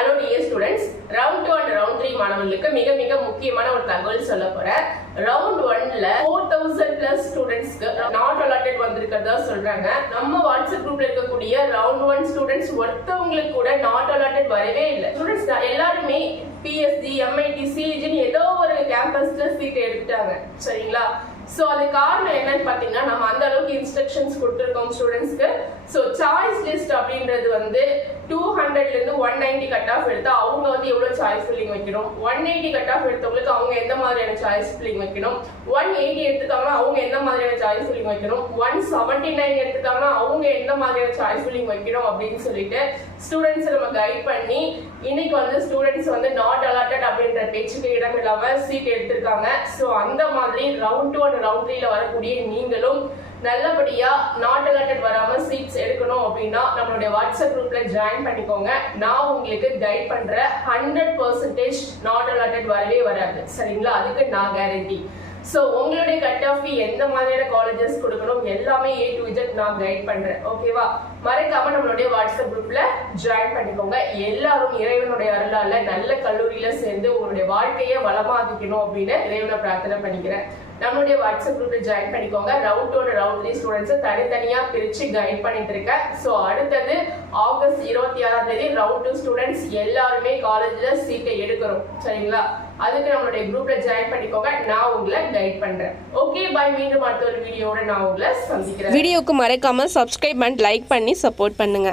Hello dear students, round 2 and round 3 மாணவர்களுக்கு மிக மிக முக்கியமான ஒரு தகவல் சொல்ல போறேன். round 1ல 4000 plus ஸ்டூடண்ட்ஸ்க்கு not allotted வந்திருக்கிறதா சொல்றாங்க. நம்ம வாட்ஸ்அப் குரூப்ல இருக்கக்கூடிய round 1 ஸ்டூடண்ட்ஸ் ஒருத்தவங்களுக்கு கூட not allotted வரவே இல்லை. ஸ்டூடண்ட்ஸ் எல்லாருமே PSG, MIT, CEG ஏதோ ஒரு கேம்பஸ்ல சீட் எடுத்துட்டாங்க. சரிங்களா? சோ அது காரணம் என்னன்னு பாத்தீங்கன்னா நம்ம அந்த அளவுக்கு இன்ஸ்ட்ரக்ஷன்ஸ் கொடுத்திருக்கோம் ஸ்டூடண்ட்ஸ்க்கு. சோ சாய்ஸ் லிஸ்ட் அப்படின்றது வந்து 200ல இருந்து 190 கட் ஆஃப் எடுத்தா அவங்க வந்து எவ்வளவு சாய்ஸ் ஃபில்லிங் வைக்கணும், 180 கட் ஆஃப் எடுத்தவங்களுக்கு அவங்க எந்த மாதிரியான சாய்ஸ் ஃபில்லிங் வைக்கணும், 180 எடுத்துட்டாங்கன்னா அவங்க எந்த மாதிரியான சாய்ஸ் ஃபில்லிங் வைக்கணும், 179 எடுத்துட்டாங்கன்னா அவங்க எந்த மாதிரியான சாய்ஸ் ஃபில்லிங் வைக்கணும் அப்படின்னு சொல்லிட்டு ஸ்டூடெண்ட்ஸ் நம்ம கைட் பண்ணி இன்னைக்கு வந்து ஸ்டூடெண்ட்ஸ் வந்து நாட் அலாட்டட் அப்படின்ற பேச்சுக்கு இடம் இல்லாம சீட் எடுத்திருக்காங்க. சோ அந்த மாதிரி ரவுண்ட் 2 அண்ட் ரவுண்ட் 3ல வரக்கூடிய நீங்களும் நல்லபடியா நாட் அலாட்டட் வராம சீட்ஸ் எடுக்கணும் அப்படின்னா நம்மளுடைய வாட்ஸ்அப் குரூப்ல ஜாயின் பண்ணிக்கோங்க. நான் உங்களுக்கு கைட் பண்றேன். 100% நாட் அலாட்டட் வரவே வராது. சரிங்களா? அதுக்கு நான் கேரண்டி. சோ உங்களுடைய கட் ஆஃப் எந்த மாதிரியான காலேஜஸ் கொடுக்கணும் எல்லாமே A to Z நான் கைட் பண்றேன். ஓகேவா? மறக்காம நம்மளுடைய வாட்ஸ்அப் குரூப்ல ஜாயின் பண்ணிக்கோங்க. எல்லாரும் இறைவனுடைய அருளால நல்ல கல்லூரியில சேர்ந்து உங்களுடைய வாழ்க்கையை வளமாக்கிக்கணும் அப்படின்னு இறைவனை பிரார்த்தனை பண்ணிக்கிறேன். நம்மளுடைய வாட்ஸ்அப் குரூப்ல ஜாயின் பண்ணிக்கோங்க. ரவுண்ட் 2 ரவுண்ட் 3 ஸ்டூடெண்ட்ஸ் தனித்தனியா பிரிச்சு கைட் பண்ணிட்டு இருக்கேன். சோ அடுத்தது ஆகஸ்ட் 26ஆம் தேதி ரவுண்ட் 2 ஸ்டூடெண்ட்ஸ் எல்லாருமே காலேஜ்ல சீட்டை எடுக்கிறோம். சரிங்களா? அதுக்கு நம்மளுடைய குரூப்ல ஜாயின் பண்ணிக்கோங்க. நான் உங்களை கைட் பண்றேன். Okay bye. மீண்டும் அடுத்த ஒரு வீடியோட நான் உங்களை சந்திக்கிறேன். வீடியோக்கு மறக்காம சப்ஸ்கிரைப் அண்ட் லைக் பண்ணி சப்போர்ட் பண்ணுங்க.